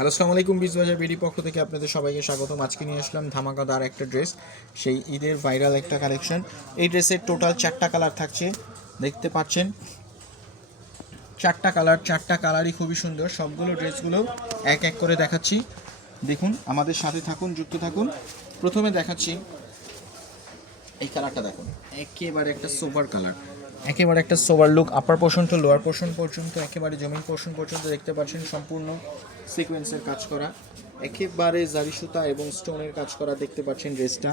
Hello, আসসালামু আলাইকুম বিজবাজার BD পক্ষ থেকে আপনাদের সবাইকে স্বাগতম। আজকে নিয়ে আসলাম ধামাকাদার একটা ড্রেস, সেই ঈদের ভাইরাল একটা কালেকশন। এই ড্রেসের টোটাল চারটা কালার থাকছে, দেখতে পাচ্ছেন। চারটা কালার, চারটা কালারই খুবই সুন্দর। সবগুলো ড্রেসগুলো এক এক করে দেখাচ্ছি। দেখুন, আমাদের সাথে থাকুন, যুক্ত থাকুন। প্রথমে দেখাচ্ছি এই কালারটা, দেখুন। একেবারে একটা সোবার কালার। একেবারে একটা sober look upper portion to lower portion পর্যন্ত, একেবারে জমিন পোর্শন পর্যন্ত দেখতে পাচ্ছেন, সম্পূর্ণ সিকোয়েন্সের কাজ করা। একেবারে জারি সুতা এবং স্টোনের কাজ করা দেখতে পাচ্ছেন ড্রেসটা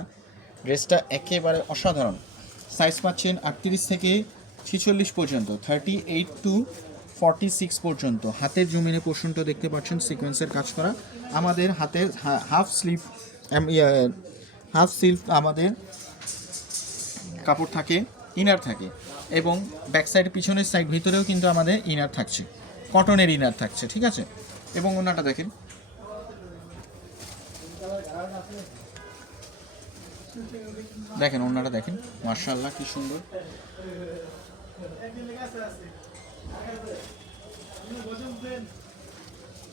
ড্রেসটা একেবারে অসাধারণ। সাইজ পাচ্ছেন আটত্রিশ থেকে ছিচল্লিশ পর্যন্ত thirty eight to forty six পর্যন্ত। হাতের জমিনে পোর্শনটা দেখতে পাচ্ছেন সিকোয়েন্সের কাজ করা। আমাদের হাতের হাফ স্লিভ হাফ স্লিভ আমাদের কাপড় থাকে ইনার থাকে। এবং ব্যাক সাইড পিছনের সাইড ভিতরেও কিন্তু আমাদের ইনার থাকছে। কটনের ইনার থাকছে, ঠিক আছে? এবং ওনাটা দেখেন। দেখেন, ওনাটা দেখেন। মার্শাল্লাহ কি সুন্দর।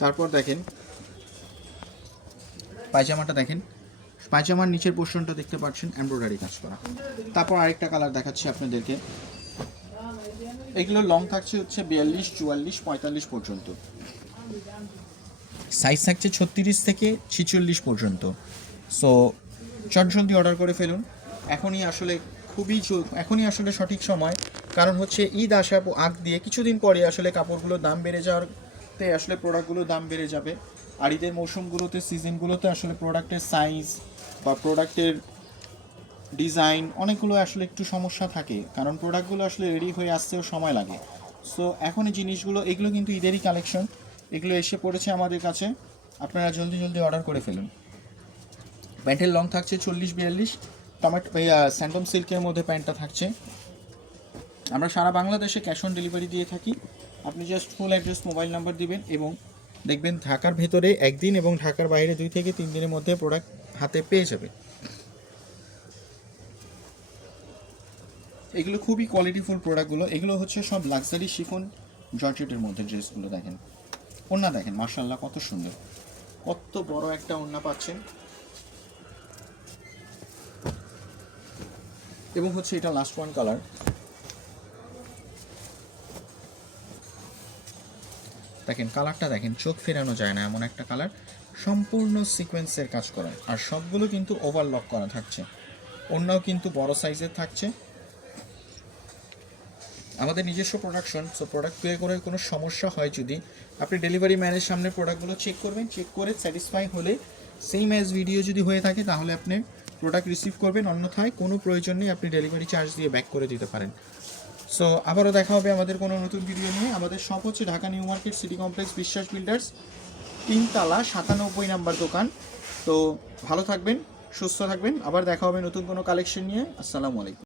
তারপর দেখেন, পায়জামাটা দেখেন। পায়জামার নিচের পোর্শনটা দেখতে পাচ্ছেন এমব্রয়ডারি কাজ করা। তারপর আরেকটা কালার দেখাচ্ছি আপনাদেরকে। এগুলো লং থাকছে হচ্ছে বিয়াল্লিশ, চুয়াল্লিশ, পঁয়তাল্লিশ পর্যন্ত। সাইজ থাকছে ছত্রিশ থেকে ছিচল্লিশ পর্যন্ত। সো চটজলদি অর্ডার করে ফেলুন। এখনই আসলে খুবই এখনই আসলে সঠিক সময়। কারণ হচ্ছে ঈদ আসা আগ দিয়ে কিছুদিন পরে আসলে কাপড়গুলোর দাম বেড়ে যাওয়ারতে আসলে প্রোডাক্টগুলোর দাম বেড়ে যাবে। আর ঈদের মৌসুমগুলোতে সিজনগুলোতে আসলে প্রোডাক্টের সাইজ বা প্রোডাক্টের ডিজাইন, অনেকগুলো আসলে একটু সমস্যা থাকে, কারণ প্রোডাক্টগুলো আসলে রেডি হয়ে আসতেও সময় লাগে। সো এখন এই জিনিসগুলো, এগুলো কিন্তু ঈদেরই কালেকশন এগুলো এসে পড়েছে আমাদের কাছে। আপনারা জলদি জলদি অর্ডার করে ফেলুন। প্যান্টের লং থাকছে চল্লিশ বিয়াল্লিশ। টমেটো স্যান্ডম সিল্কের মধ্যে প্যান্টটা থাকছে। আমরা সারা বাংলাদেশে ক্যাশ অন ডেলিভারি দিয়ে থাকি। আপনি just full address mobile number দিবেন এবং দেখবেন ঢাকার ভেতরে একদিন এবং ঢাকার বাইরে দুই থেকে তিন দিনের মধ্যে প্রোডাক্ট হাতে পেয়ে যাবে। এগুলো খুবই কোয়ালিটিফুল প্রোডাক্টগুলো এগুলো হচ্ছে সব লাক্সারি শিফন জর্জেটের মধ্যে ড্রেসগুলো দেখেন। ওড়না দেখেন মার্শাল্লাহ কত সুন্দর। কত বড় একটা ওড়না পাচ্ছেন। এবং হচ্ছে এটা লাস্ট ওয়ান কালার দেখেন কালারটা দেখেন, চোখ ফেরানো যায় না এমন একটা কালার সম্পূর্ণ সিকোয়েন্সের কাজ করা আর সবগুলো কিন্তু ওভারলক করা থাকছে। অন্যও কিন্তু বড় সাইজের থাকছে। আমাদের নিজস্ব প্রোডাকশন সো প্রোডাক্ট পে করে কোনো সমস্যা হয় যদি আপনি ডেলিভারি ম্যানের সামনে প্রোডাক্টগুলো চেক করবেন চেক করে স্যাটিসফাই হলে সেম অ্যাজ ভিডিও যদি হয়ে থাকে তাহলে আপনি প্রোডাক্ট রিসিভ করবেন, অন্যথায় কোনো প্রয়োজন নেই, আপনি ডেলিভারি চার্জ দিয়ে ব্যাক করে দিতে পারেন। সো আবারও দেখা হবে আমাদের কোনো নতুন ভিডিও নিয়ে। আমাদের সব হচ্ছে Dhaka new market city complex Biswas builders, তিনতলা, সাতানব্বই নাম্বার দোকান। তো, ভালো থাকবেন, সুস্থ থাকবেন। আবার দেখা হবে নতুন কোনো কালেকশন নিয়ে। আসসালামু আলাইকুম।